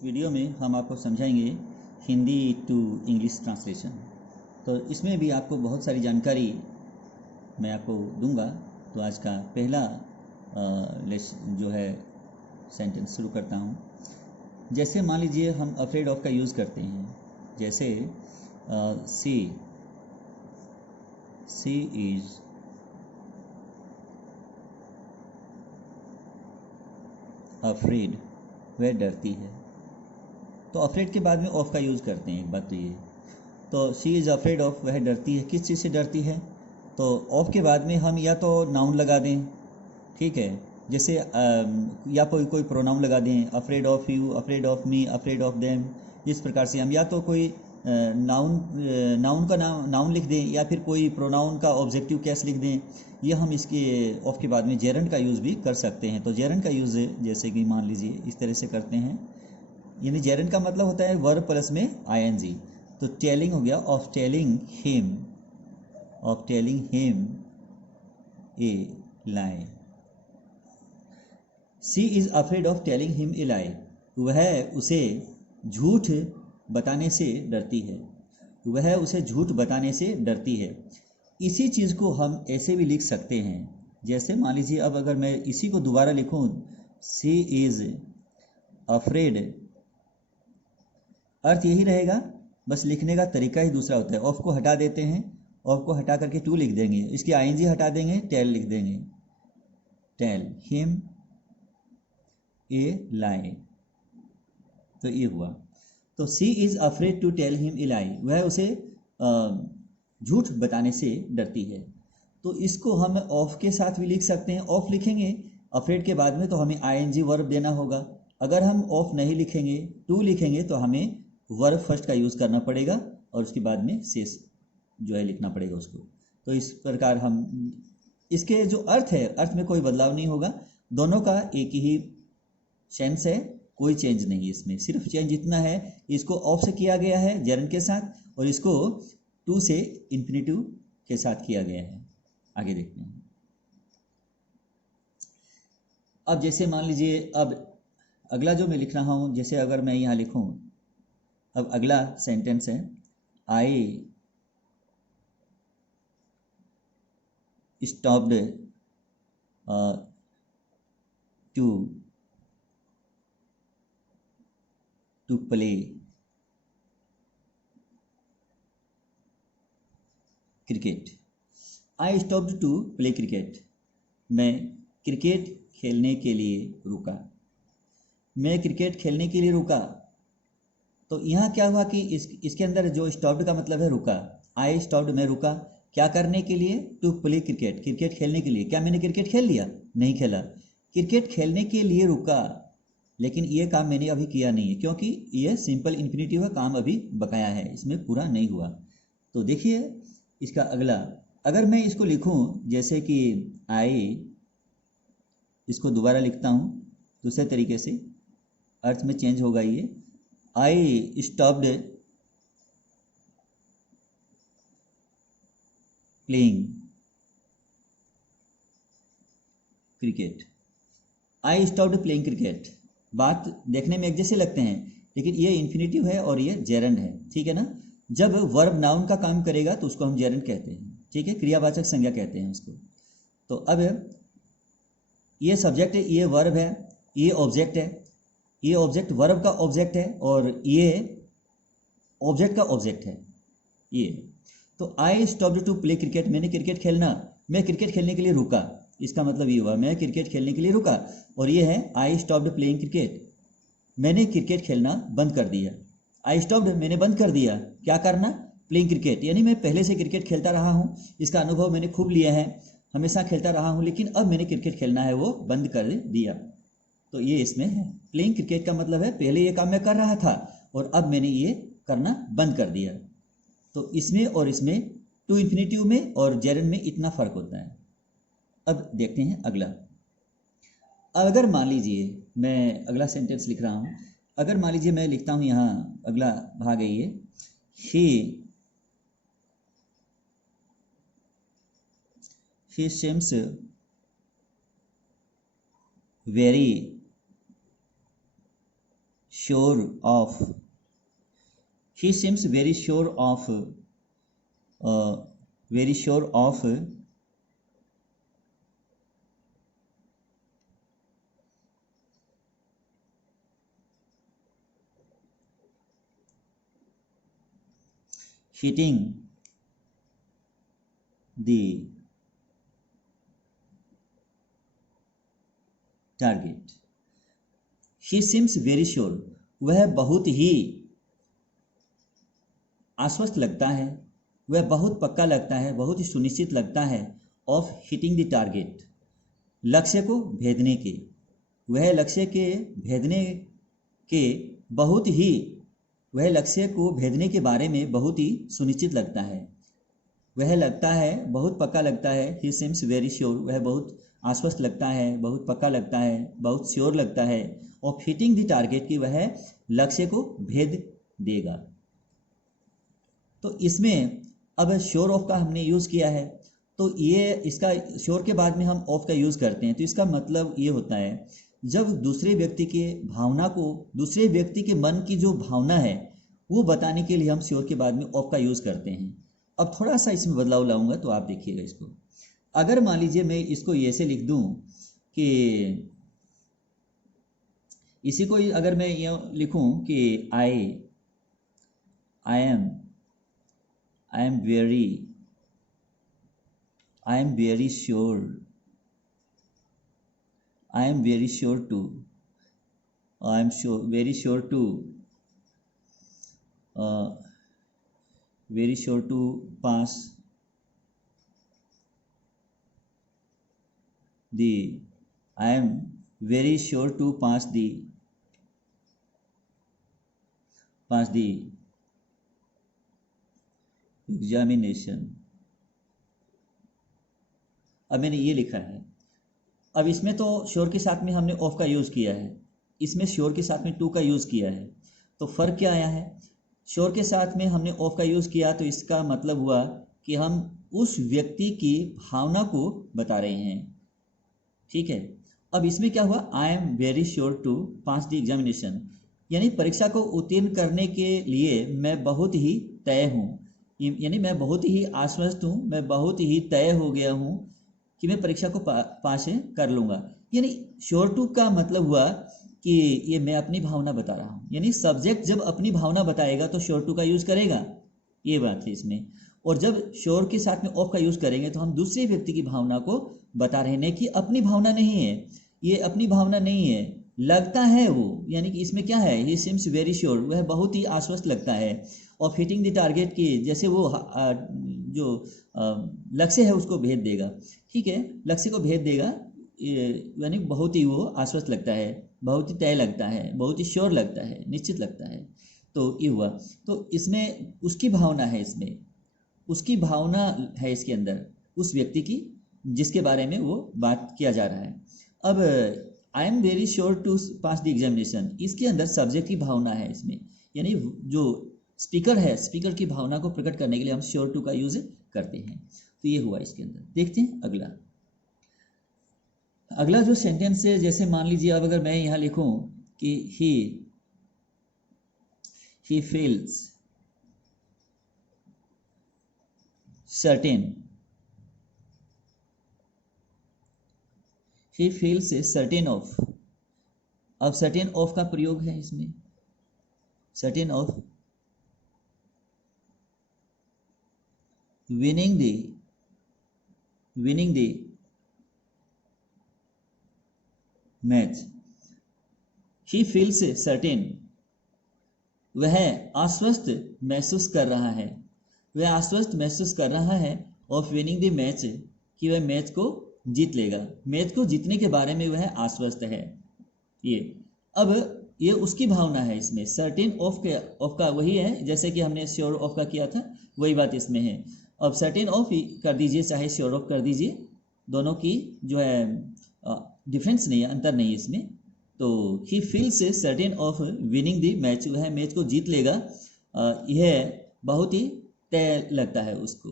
Video में हम आपको समझाएंगे हिंदी टू इंग्लिश ट्रांसलेशन। तो इसमें भी आपको बहुत सारी जानकारी मैं आपको दूंगा। तो आज का पहला जो है सेंटेंस शुरू करता हूँ। जैसे मान लीजिए हम अफ्रेड ऑफ का यूज़ करते हैं। जैसे सी इज़ अफ्रेड, वह डरती है। तो अफ्रेड के बाद में ऑफ का यूज़ करते हैं। एक बात तो ये, तो शी इज़ अफ्रेड ऑफ, वह डरती है। किस चीज़ से डरती है? तो ऑफ के बाद में हम या तो नाउन लगा दें, ठीक है, जैसे या कोई प्रोनाउन लगा दें, afraid of you, afraid of me, afraid of them. इस प्रकार से हम या तो कोई नाउन का नाउन लिख दें या फिर कोई प्रोनाउन का ऑब्जेक्टिव केस लिख दें। ये हम इसके ऑफ के बाद में जेरंड का यूज़ भी कर सकते हैं। तो जेरंड का यूज़ जैसे कि मान लीजिए इस तरह से करते हैं, यानी जेरंड का मतलब होता है वर्ब प्लस में आईएनजी। तो टेलिंग हो गया, of telling him, of telling him a lie. She is afraid of telling him a lie, वह उसे झूठ बताने से डरती है, वह उसे झूठ बताने से डरती है। इसी चीज़ को हम ऐसे भी लिख सकते हैं। जैसे मान लीजिए अब अगर मैं इसी को दोबारा लिखूं, सी इज़ अफ्रेड, अर्थ यही रहेगा, बस लिखने का तरीका ही दूसरा होता है। ऑफ को हटा देते हैं, ऑफ को हटा करके टू लिख देंगे, इसकी आईएनजी हटा देंगे, टेल लिख देंगे, टेल हिम ए लाई। तो ये हुआ। तो she is afraid to tell him a lie, वह उसे झूठ बताने से डरती है। तो इसको हम ऑफ के साथ भी लिख सकते हैं। ऑफ लिखेंगे अफ्रेड के बाद में तो हमें आईएनजी वर्ब देना होगा। अगर हम ऑफ नहीं लिखेंगे, टू लिखेंगे, तो हमें वर्ब फर्स्ट का यूज़ करना पड़ेगा और उसके बाद में शेष जो है लिखना पड़ेगा उसको। तो इस प्रकार हम इसके जो अर्थ है, अर्थ में कोई बदलाव नहीं होगा, दोनों का एक ही सेंस है, कोई चेंज नहीं है इसमें। सिर्फ चेंज इतना है, इसको ऑफ से किया गया है जेरंड के साथ और इसको टू से इन्फिनेटिव के साथ किया गया है। आगे देखते हैं। अब जैसे मान लीजिए अब अगला जो मैं लिख रहा हूँ, जैसे अगर मैं यहाँ लिखूँ, अब अगला सेंटेंस है I stopped to play cricket. I stopped to play cricket, मैं क्रिकेट खेलने के लिए रुका, मैं क्रिकेट खेलने के लिए रुका। तो यहाँ क्या हुआ कि इसके अंदर जो स्टॉप्ड का मतलब है रुका। आई स्टॉप्ड, मैं रुका, क्या करने के लिए? टू प्ले क्रिकेट, क्रिकेट खेलने के लिए। क्या मैंने क्रिकेट खेल लिया? नहीं खेला, क्रिकेट खेलने के लिए रुका। लेकिन ये काम मैंने अभी किया नहीं है, क्योंकि ये सिंपल इन्फिनिटिव का काम अभी बकाया है, इसमें पूरा नहीं हुआ। तो देखिए इसका अगला, अगर मैं इसको लिखूं जैसे कि आई, इसको दोबारा लिखता हूं दूसरे तरीके से, अर्थ में चेंज होगा ये। I stopped playing cricket, I stopped playing cricket. बात देखने में एक जैसे लगते हैं, लेकिन ये इन्फिनिटिव है और ये जेरंड है, ठीक है ना। जब वर्ब नाउन का काम करेगा तो उसको हम जेरंड कहते हैं, ठीक है, क्रियावाचक संज्ञा कहते हैं उसको। तो अब ये सब्जेक्ट है, ये वर्ब है, ये ऑब्जेक्ट है, ये ऑब्जेक्ट वर्ब का ऑब्जेक्ट है और ये ऑब्जेक्ट का ऑब्जेक्ट है ये। तो I stopped to play cricket, मैंने क्रिकेट खेलना, मैं क्रिकेट खेलने के लिए रुका, इसका मतलब ये हुआ मैं क्रिकेट खेलने के लिए रुका। और ये है आई स्टॉप्ड प्लेइंग क्रिकेट, मैंने क्रिकेट खेलना बंद कर दिया। आई स्टॉप्ड, मैंने बंद कर दिया, क्या करना? प्लेइंग क्रिकेट, यानी मैं पहले से क्रिकेट खेलता रहा हूँ, इसका अनुभव मैंने खूब लिया है, हमेशा खेलता रहा हूँ, लेकिन अब मैंने क्रिकेट खेलना है वो बंद कर दिया। तो ये इसमें है। प्लेइंग क्रिकेट का मतलब है पहले ये काम मैं कर रहा था और अब मैंने ये करना बंद कर दिया। तो इसमें और इसमें, टू इन्फिनेटिव में और जेरंड में इतना फर्क होता है। अब देखते हैं अगला। अगर मान लीजिए मैं अगला सेंटेंस लिख रहा हूँ, अगर मान लीजिए मैं लिखता हूँ यहाँ अगला भाग है ये, he seems very sure of, he seems very sure of, very sure of hitting the target. He seems very sure, वह बहुत ही आश्वस्त लगता है, वह बहुत पक्का लगता है, बहुत ही सुनिश्चित लगता है ऑफ हिटिंग द टारगेट, लक्ष्य को भेदने के, वह लक्ष्य के भेदने के बहुत ही, वह लक्ष्य को भेदने के बारे में बहुत ही सुनिश्चित लगता है, वह लगता है बहुत पक्का लगता है। ही सिम्स वेरी श्योर, वह बहुत आश्वस्त लगता है, बहुत पक्का लगता है, बहुत श्योर लगता है ऑफ हिटिंग द टारगेट, कि वह लक्ष्य को भेद देगा। तो इसमें अब श्योर ऑफ का हमने यूज़ किया है, तो ये इसका श्योर के बाद में हम ऑफ का यूज़ करते हैं, तो इसका मतलब ये होता है जब दूसरे व्यक्ति के भावना को, दूसरे व्यक्ति के मन की जो भावना है वो बताने के लिए हम श्योर के बाद में ऑफ का यूज़ करते हैं। अब थोड़ा सा इसमें बदलाव लाऊंगा तो आप देखिएगा इसको। अगर मान लीजिए मैं इसको ऐसे लिख दूं कि इसी को अगर मैं ये लिखूं कि आई am very sure, I am very sure to, I am very sure to pass the, I am very sure to pass the examination। अब मैंने ये लिखा है। अब इसमें तो श्योर के साथ में हमने ऑफ का यूज़ किया है, इसमें श्योर के साथ में टू का यूज़ किया है, तो फ़र्क क्या आया है? श्योर के साथ में हमने ऑफ का यूज़ किया तो इसका मतलब हुआ कि हम उस व्यक्ति की भावना को बता रहे हैं, ठीक है। अब इसमें क्या हुआ? I am very sure to pass the examination, यानी परीक्षा को उत्तीर्ण करने के लिए मैं बहुत ही तय हूँ, यानी मैं बहुत ही आश्वस्त हूँ, मैं बहुत ही तय हो गया हूँ कि मैं परीक्षा को पास कर लूँगा। यानी श्योर टू का मतलब हुआ कि ये मैं अपनी भावना बता रहा हूँ, यानी सब्जेक्ट जब अपनी भावना बताएगा तो श्योर टू का यूज़ करेगा, ये बात है इसमें। और जब श्योर के साथ में ऑफ का यूज़ करेंगे तो हम दूसरे व्यक्ति की भावना को बता रहे हैं कि अपनी भावना नहीं है, ये अपनी भावना नहीं है, लगता है वो, यानी कि इसमें क्या है? ही सिम्स वेरी श्योर, वह बहुत ही आश्वस्त लगता है ऑफ हिटिंग द टारगेट की, जैसे वो जो लक्ष्य है उसको भेद देगा, ठीक है, लक्ष्य को भेद देगा, यानी बहुत ही वो आश्वस्त लगता है, बहुत ही तय लगता है, बहुत ही श्योर लगता है, निश्चित लगता है। तो ये हुआ, तो इसमें उसकी भावना है, इसमें उसकी भावना है इसके अंदर, उस व्यक्ति की जिसके बारे में वो बात किया जा रहा है। अब I am very sure to pass the examination, इसके अंदर सब्जेक्ट की भावना है इसमें, यानी जो स्पीकर है, स्पीकर की भावना को प्रकट करने के लिए हम श्योर टू का यूज करते हैं। तो ये हुआ इसके अंदर। देखते हैं अगला जो सेंटेंस है, जैसे मान लीजिए अब अगर मैं यहाँ लिखूं कि he feels certain, he feels certain of, अब certain of का प्रयोग है इसमें, certain of winning the match. he feels certain, वह आश्वस्त महसूस कर रहा है, वह आश्वस्त महसूस कर रहा है ऑफ विनिंग द मैच, कि वह मैच को जीत लेगा, मैच को जीतने के बारे में वह आश्वस्त है। ये अब ये उसकी भावना है इसमें। सर्टेन ऑफ का वही है जैसे कि हमने श्योर ऑफ का किया था, वही बात इसमें है। अब सर्टेन ऑफ कर दीजिए चाहे श्योर ऑफ कर दीजिए, दोनों की जो है डिफरेंस नहीं है, अंतर नहीं है इसमें। तो he feels certain of winning the match, वह मैच को जीत लेगा, यह बहुत ही तय लगता है उसको,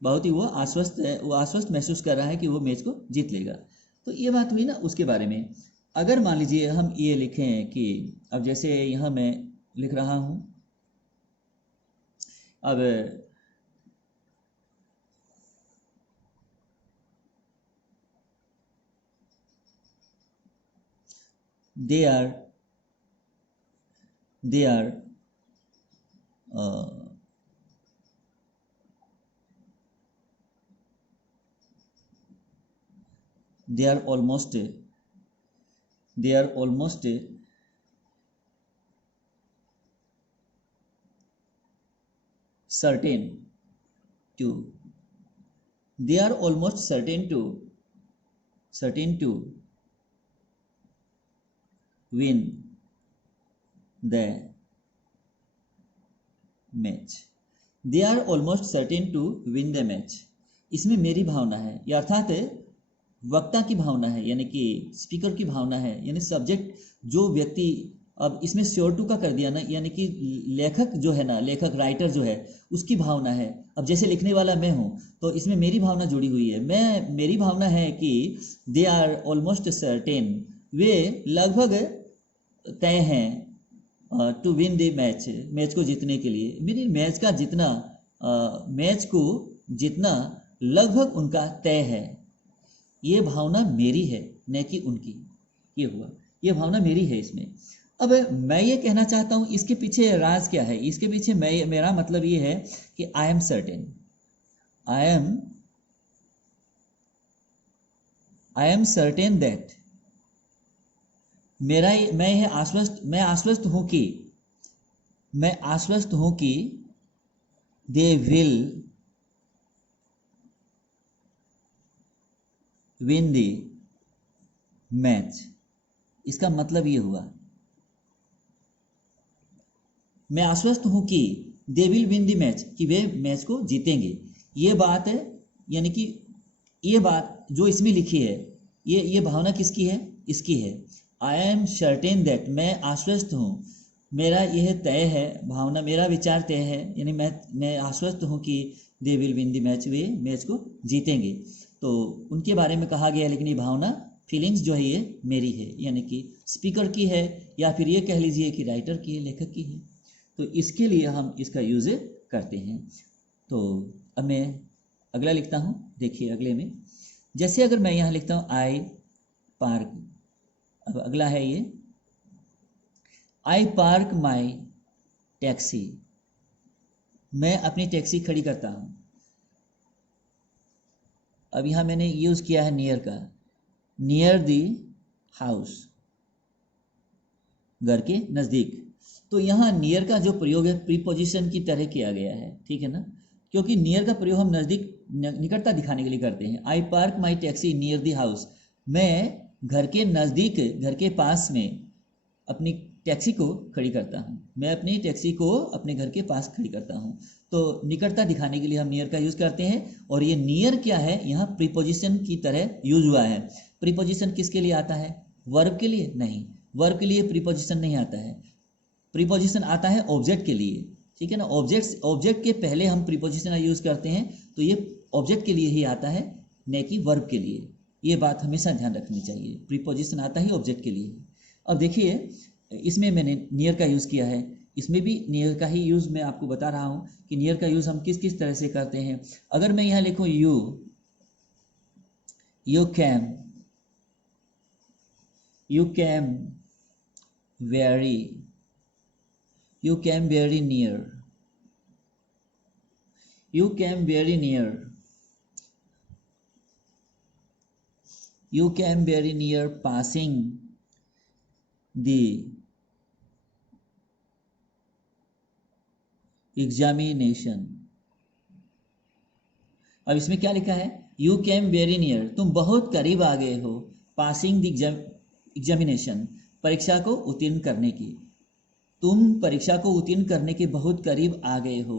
बहुत ही वो आश्वस्त है, वो आश्वस्त महसूस कर रहा है कि वो मैच को जीत लेगा। तो ये बात हुई ना उसके बारे में। अगर मान लीजिए हम ये लिखें कि अब जैसे यहाँ मैं लिख रहा हूँ, अब they are they are uh, they are almost certain to they are almost certain to win the match. They are almost certain to win the match. इसमें मेरी भावना है, या अर्थात वक्ता की भावना है, यानी कि स्पीकर की भावना है, यानी सब्जेक्ट जो व्यक्ति, अब इसमें श्योर टू का कर दिया ना, यानी कि लेखक जो है ना, लेखक राइटर जो है उसकी भावना है। अब जैसे लिखने वाला मैं हूँ तो इसमें मेरी भावना जुड़ी हुई है। मेरी भावना है कि दे आर ऑलमोस्ट सर्टेन, वे लगभग तय हैं to win the match, match को जीतने के लिए। मेरी मैच को जीतना लगभग उनका तय है। ये भावना मेरी है, न कि उनकी। ये हुआ, ये भावना मेरी है इसमें। अब मैं ये कहना चाहता हूँ, इसके पीछे राज क्या है? इसके पीछे मेरा मतलब ये है कि आई एम सर्टेन दैट, मैं आश्वस्त हूं कि they will win the match. इसका मतलब ये हुआ, मैं आश्वस्त हूं कि they will win the match, कि वे मैच को जीतेंगे। ये बात है, यानी कि ये बात जो इसमें लिखी है, ये भावना किसकी है? इसकी है। आई एम सर्टेन दैट, मैं आश्वस्त हूँ, मेरा यह तय है, भावना, मेरा विचार तय है, यानी मैं आश्वस्त हूँ कि they will win the match, way match को जीतेंगे। तो उनके बारे में कहा गया है, लेकिन ये भावना, फीलिंग्स जो है ये मेरी है, यानी कि स्पीकर की है, या फिर ये कह लीजिए कि राइटर की है, लेखक की है। तो इसके लिए हम इसका यूज करते हैं। तो अब मैं अगला लिखता हूँ। देखिए अगले में, जैसे अगर मैं यहाँ लिखता हूँ आई पार्क, अब अगला है ये, आई पार्क माई टैक्सी, मैं अपनी टैक्सी खड़ी करता हूँ। अब यहाँ मैंने यूज किया है नियर का, नियर दी हाउस, घर के नज़दीक। तो यहाँ नियर का जो प्रयोग है प्रीपोजिशन की तरह किया गया है, ठीक है ना, क्योंकि नियर का प्रयोग हम नज़दीक, निकटता दिखाने के लिए करते हैं। आई park my taxi near the house, मैं घर के नज़दीक, घर के पास में अपनी टैक्सी को खड़ी करता हूँ, मैं अपनी टैक्सी को अपने घर के पास खड़ी करता हूँ। तो निकटता दिखाने के लिए हम नियर का यूज़ करते हैं। और ये नियर क्या है, यहाँ प्रीपोजिशन की तरह यूज हुआ है। प्रीपोजिशन किसके लिए आता है? वर्ब के लिए नहीं, वर्ब के लिए प्रीपोजिशन नहीं आता है। प्रीपोजिशन आता है ऑब्जेक्ट के लिए, ठीक है ना। ऑब्जेक्ट के पहले हम प्रीपोजिशन यूज करते हैं, तो ये ऑब्जेक्ट के लिए ही आता है, न कि वर्ब के लिए। ये बात हमेशा ध्यान रखनी चाहिए, प्रीपोजिशन आता ही ऑब्जेक्ट के लिए। अब देखिए इसमें मैंने नियर का यूज़ किया है, इसमें भी नियर का ही यूज़ मैं आपको बता रहा हूँ कि नियर का यूज़ हम किस किस तरह से करते हैं। अगर मैं यहाँ लिखूँ you came very near passing the examination. अब इसमें क्या लिखा है? यू कैम वेरी नियर, तुम बहुत करीब आ गए हो, पासिंग द एग्जामिनेशन, परीक्षा को उत्तीर्ण करने की। तुम परीक्षा को उत्तीर्ण करने के बहुत करीब आ गए हो,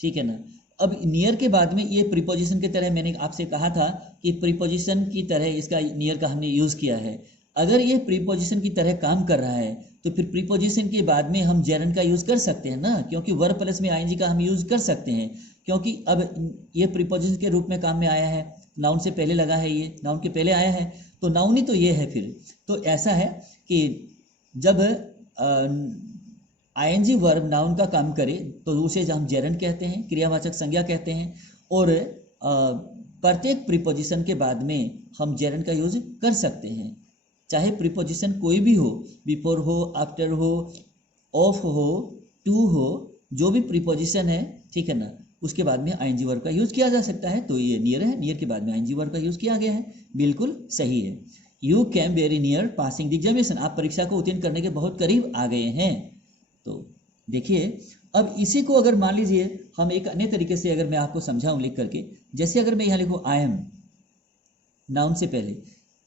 ठीक है ना। अब नियर के बाद में ये प्रीपोजिशन की तरह, मैंने आपसे कहा था कि प्रीपोजिशन की तरह इसका नियर का हमने यूज़ किया है। अगर ये प्रीपोजिशन की तरह काम कर रहा है तो फिर प्रीपोजिशन के बाद में हम जेरंड का यूज़ कर सकते हैं ना, क्योंकि वर्ब प्लस में आईएनजी का हम यूज़ कर सकते हैं, क्योंकि अब ये प्रीपोजिशन के रूप में काम में आया है, नाउन से पहले लगा है, ये नाउन के पहले आया है, तो नाउन ही तो ये है फिर। तो ऐसा है कि जब आईएनजी वर्ब नाउन का काम करे तो उसे हम जेरंड कहते हैं, क्रियावाचक संज्ञा कहते हैं, और प्रत्येक प्रीपोजिशन के बाद में हम जेरंड का यूज कर सकते हैं, चाहे प्रीपोजिशन कोई भी हो, बिफोर हो, आफ्टर हो, ऑफ हो, टू हो, जो भी प्रीपोजिशन है, ठीक है ना, उसके बाद में आईएनजी वर्ब का यूज किया जा सकता है। तो ये नियर है, नियर के बाद में आईएनजी वर्ब का यूज किया गया है, बिल्कुल सही है। You came very near passing the examination, आप परीक्षा को उत्तीर्ण करने के बहुत करीब आ गए हैं। तो देखिए, अब इसी को अगर मान लीजिए हम एक अन्य तरीके से अगर मैं आपको समझाऊं लिख करके, जैसे अगर मैं यहाँ लिखूं आई एम, नाउन से पहले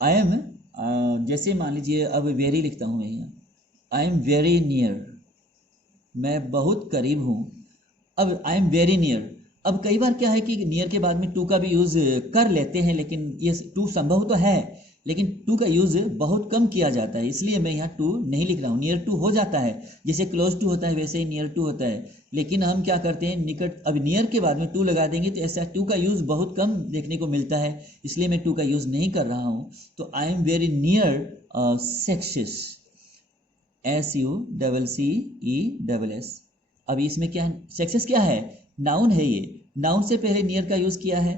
आई एम, जैसे मान लीजिए अब वेरी लिखता हूं मैं यहाँ, आई एम वेरी नियर, मैं बहुत करीब हूँ। अब आई एम वेरी नियर, अब कई बार क्या है कि नियर के बाद में टू का भी यूज कर लेते हैं, लेकिन ये टू संभव तो है, लेकिन टू का यूज बहुत कम किया जाता है, इसलिए मैं यहाँ टू नहीं लिख रहा हूँ। नियर टू हो जाता है, जैसे क्लोज टू होता है वैसे ही नियर टू होता है, लेकिन हम क्या करते हैं, निकट, अब नियर के बाद में टू लगा देंगे तो ऐसा टू का यूज बहुत कम देखने को मिलता है, इसलिए मैं टू का यूज नहीं कर रहा हूँ। तो आई am very near success, SUCCESS। अब इसमें क्या है, सक्सेस क्या है, नाउन है, ये नाउन से पहले नियर का यूज किया है,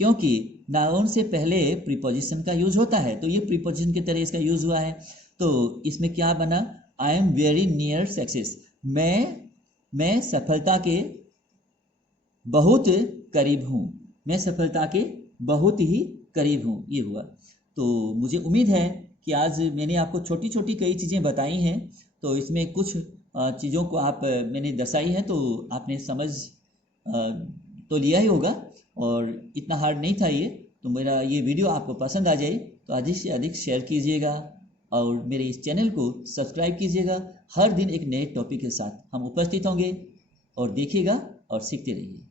क्योंकि नाउन से पहले प्रीपोजिशन का यूज होता है, तो ये प्रीपोजिशन की तरह इसका यूज हुआ है। तो इसमें क्या बना, आई एम वेरी नियर सक्सेस, मैं सफलता के बहुत करीब हूँ, मैं सफलता के बहुत ही करीब हूँ, ये हुआ। तो मुझे उम्मीद है कि आज मैंने आपको छोटी छोटी कई चीज़ें बताई हैं, तो इसमें कुछ चीज़ों को आप मैंने दर्शाई है, तो आपने समझ तो लिया ही होगा, और इतना हार्ड नहीं था ये। तो मेरा ये वीडियो आपको पसंद आ जाए तो अधिक से अधिक शेयर कीजिएगा, और मेरे इस चैनल को सब्सक्राइब कीजिएगा। हर दिन एक नए टॉपिक के साथ हम उपस्थित होंगे, और देखिएगा और सीखते रहिए।